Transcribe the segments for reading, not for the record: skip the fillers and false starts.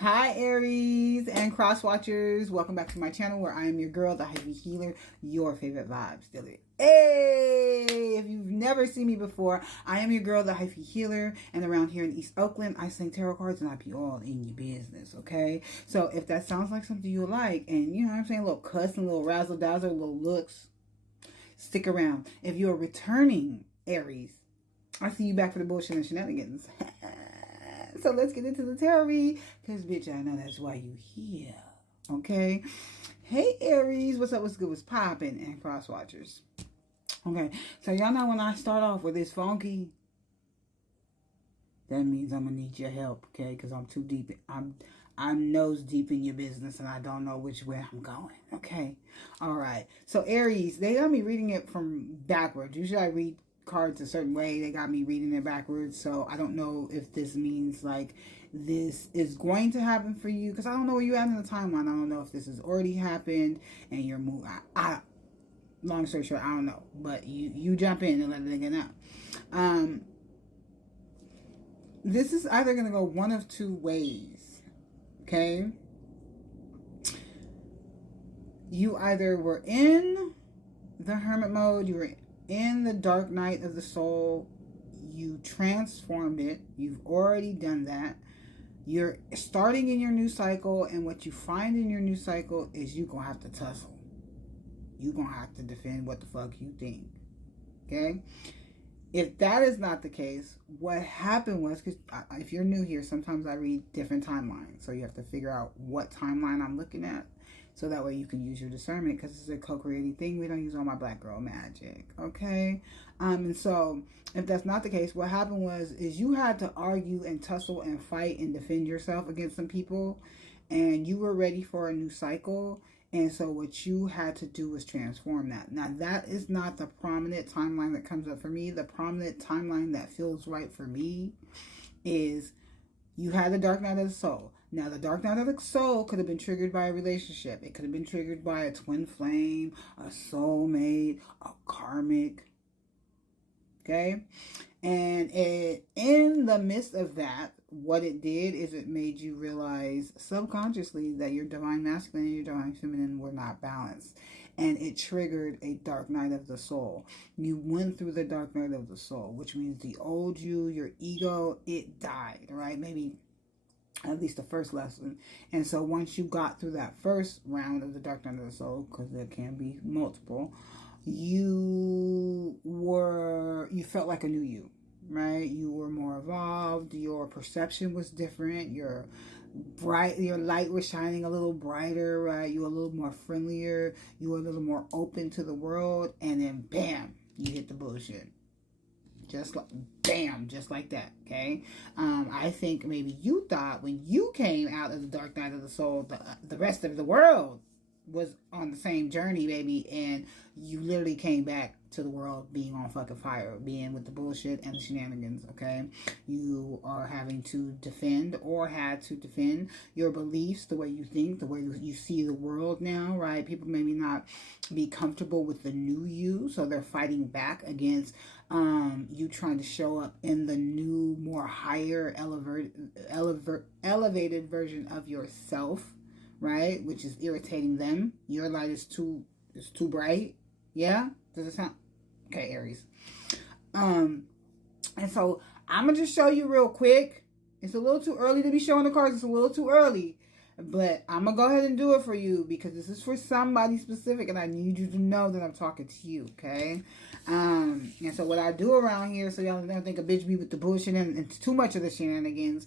Hi Aries and cross watchers, welcome back to my channel where I am your girl, the Hyphy healer, your favorite vibe stealer. Hey, if you've never seen me before, I am your girl, the Hyphy healer, and around here in East Oakland, I sling tarot cards and I be all in your business, okay? So if that sounds like something you like, and you know what I'm saying, a little cussing, a little razzle dazzle, a little looks, stick around. If you're returning Aries, I see you back for the bullshit and shenanigans. So let's get into the tarot read, because bitch, I know that's why you here. Okay. Hey Aries, what's up? What's good? What's popping? And cross watchers. Okay, so y'all know when I start off with this funky, that means I'm gonna need your help, okay? Because I'm too deep. I'm nose deep in your business and I don't know which way I'm going. Okay. All right. So Aries, they got me reading it from backwards. Usually I read cards a certain way. They got me reading it backwards. So I don't know if this means like this is going to happen for you, because I don't know where you at in the timeline. I don't know if this has already happened and you're moving. Long story short, I don't know. But you jump in and let the nigga know. This is either going to go one of two ways, okay? You either were in the hermit mode, you were in the dark night of the soul, you transformed it, you've already done that, you're starting in your new cycle, and what you find in your new cycle is you're going to have to tussle. You're going to have to defend what the fuck you think, okay? If that is not the case, what happened was, because if you're new here, sometimes I read different timelines. So you have to figure out what timeline I'm looking at. So that way you can use your discernment, because it's a co-creating thing. We don't use all my black girl magic. Okay? And so if that's not the case, what happened is you had to argue and tussle and fight and defend yourself against some people. And you were ready for a new cycle. And so what you had to do was transform that. Now, that is not the prominent timeline that comes up for me. The prominent timeline that feels right for me is you had the dark night of the soul. Now, the dark night of the soul could have been triggered by a relationship. It could have been triggered by a twin flame, a soulmate, a karmic. Okay? And in the midst of that, what it did is it made you realize subconsciously that your divine masculine and your divine feminine were not balanced. And it triggered a dark night of the soul. You went through the dark night of the soul, which means the old you, your ego, it died, right? Maybe at least the first lesson. And so once you got through that first round of the dark night of the soul, because there can be multiple, you felt like a new you, right? You were more evolved, your perception was different, your light was shining a little brighter, right? You were a little more friendlier, you were a little more open to the world, and then bam, you hit the bullshit. Just like bam, just like that. Okay. I think maybe you thought when you came out of the dark night of the soul, the rest of the world was on the same journey, baby, and you literally came back to the world being on fucking fire, being with the bullshit and the shenanigans. Okay, you are having to defend, or had to defend, your beliefs, the way you think, the way you see the world now, right? People maybe not be comfortable with the new you, so they're fighting back against you trying to show up in the new, more higher, elevated version of yourself, right? Which is irritating them. Your light is too bright. Yeah? Does it sound okay, Aries? And so I'm gonna just show you real quick. It's a little too early to be showing the cards. It's a little too early. But I'm gonna go ahead and do it for you, because this is for somebody specific and I need you to know that I'm talking to you, okay? And so what I do around here, so y'all don't think a bitch be with the bullshit and too much of the shenanigans,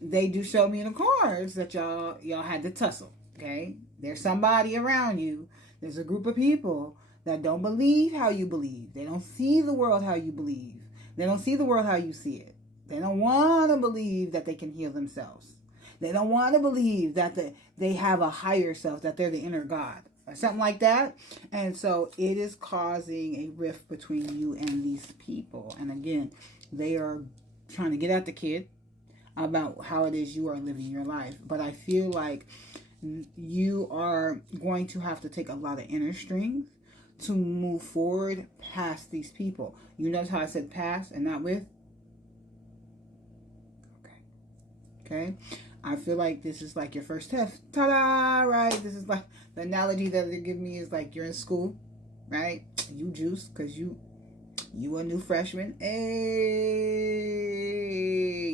they do show me in the cards that y'all had to tussle, okay? There's somebody around you. There's a group of people that don't believe how you believe. They don't see the world how you believe. They don't see the world how you see it. They don't want to believe that they can heal themselves. They don't want to believe that they have a higher self, that they're the inner God, or something like that. And so it is causing a rift between you and these people. And again, they are trying to get at the kid about how it is you are living your life. But I feel like you are going to have to take a lot of inner strength to move forward past these people. You notice how I said past and not with? Okay. I feel like this is like your first test. Ta-da! Right? This is like the analogy that they give me is like you're in school, right? You juice because you a new freshman. Hey,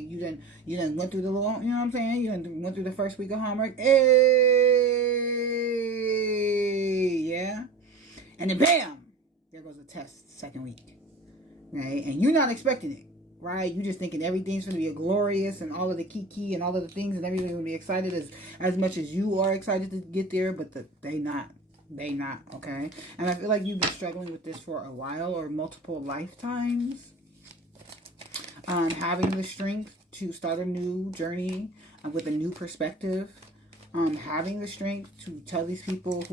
you done went through the little, you know what I'm saying? You done went through the first week of homework. Hey, yeah. And then bam, there goes the test, second week, right? And you're not expecting it, right? You're just thinking everything's going to be glorious and all of the kiki and all of the things and everything's going to be excited as much as you are excited to get there, but they not. They not, okay? And I feel like you've been struggling with this for a while or multiple lifetimes. Having the strength to start a new journey with a new perspective. Having the strength to tell these people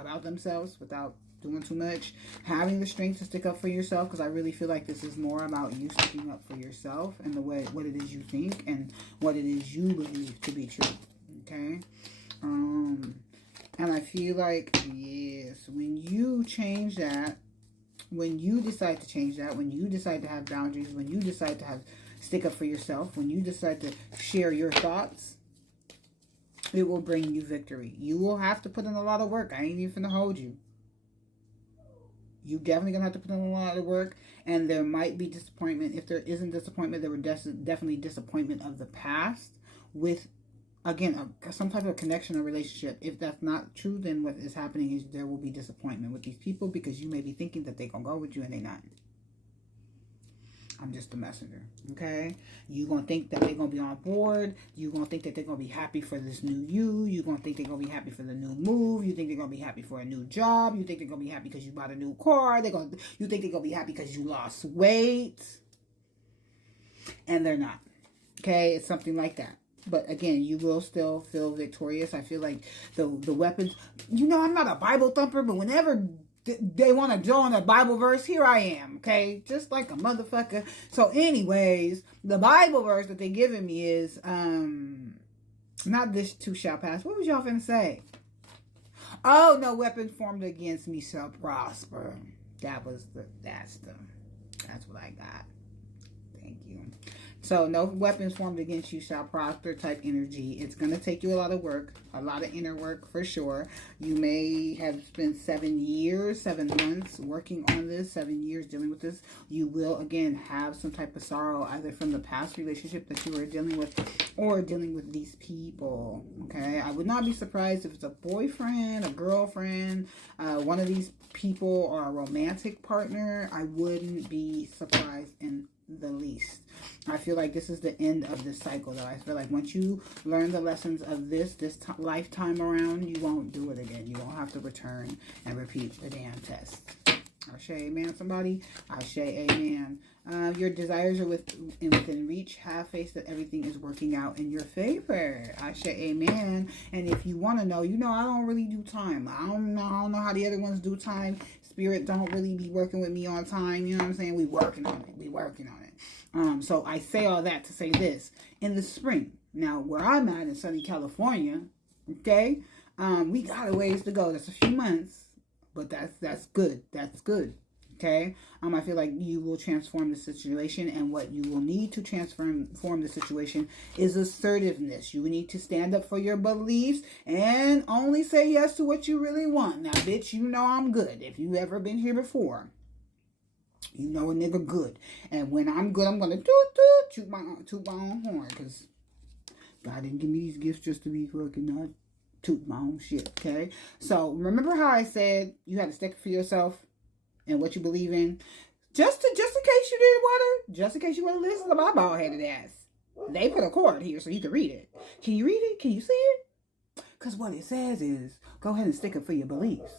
about themselves without doing too much. Having the strength to stick up for yourself, because I really feel like this is more about you sticking up for yourself and the way what it is you think and what it is you believe to be true, okay? And I feel like, yes, when you change that, when you decide to change that, when you decide to have boundaries, when you decide to stick up for yourself, when you decide to share your thoughts, it will bring you victory. You will have to put in a lot of work. I ain't even finna hold you. You definitely gonna have to put in a lot of work, and there might be disappointment. If there isn't disappointment, there were definitely disappointment of the past with, again, some type of connection or relationship. If that's not true, then what is happening is there will be disappointment with these people because you may be thinking that they're going to go with you and they're not. I'm just a messenger, okay? You're going to think that they're going to be on board. You're going to think that they're going to be happy for this new you. You're going to think they're going to be happy for the new move. You think they're going to be happy for a new job. You think they're going to be happy because you bought a new car. You think they're going to be happy because you lost weight. And they're not, okay? It's something like that. But again, you will still feel victorious. I feel like the weapons, I'm not a Bible thumper, but whenever they want to join a Bible verse, here I am, okay? Just like a motherfucker. So anyways, the Bible verse that they're giving me is, not this too shall pass. What was y'all finna say? Oh, no weapon formed against me shall prosper. That's what I got. Thank you. So no weapons formed against you shall prosper type energy. It's going to take you a lot of work, a lot of inner work for sure. You may have spent 7 months working on this, 7 years dealing with this. You will, again, have some type of sorrow either from the past relationship that you were dealing with or dealing with these people, okay? I would not be surprised if it's a boyfriend, a girlfriend, one of these people or a romantic partner. I wouldn't be surprised in the least. I feel like this is the end of this cycle, though. I feel like once you learn the lessons of this lifetime around, you won't do it again. You won't have to return and repeat the damn test. Ashe, amen, somebody. Ashe, amen. Your desires are within reach. Have faith that everything is working out in your favor. Ashe, amen. And if you want to know, I don't really do time. I don't know how the other ones do time. Spirit don't really be working with me on time. You know what I'm saying? We working on it. So I say all that to say this. In the spring, now where I'm at in sunny California, okay, we got a ways to go. That's a few months, but that's good. That's good. Okay. I feel like you will transform the situation, and what you will need to transform the situation is assertiveness. You need to stand up for your beliefs and only say yes to what you really want. Now, bitch, I'm good. If you ever been here before, a nigga good. And when I'm good, I'm gonna toot my own horn, because God didn't give me these gifts just to be fucking not toot my own shit. Okay. So remember how I said you had to stick for yourself and what you believe in, just in case you want to listen to my bald-headed ass. They put a chord here so you can read it. Can you read it? Can you see it? Because what it says is, go ahead and stick up for your beliefs.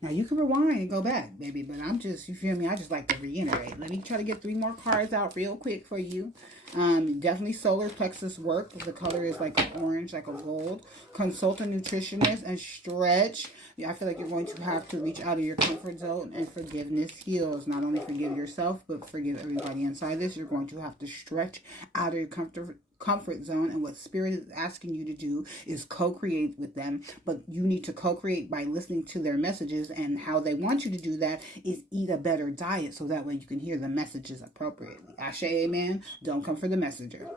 Now you can rewind and go back, baby, but you feel me? I just like to reiterate. Let me try to get 3 more cards out real quick for you. Definitely solar plexus work. The color is like an orange, like a gold. Consult a nutritionist and stretch. I feel like you're going to have to reach out of your comfort zone, and forgiveness heals. Not only forgive yourself, but forgive everybody inside this. You're going to have to stretch out of your comfort zone, and what Spirit is asking you to do is co-create with them. But you need to co-create by listening to their messages, and how they want you to do that is eat a better diet so that way you can hear the messages appropriately. Ashe, amen. Don't come for the messenger.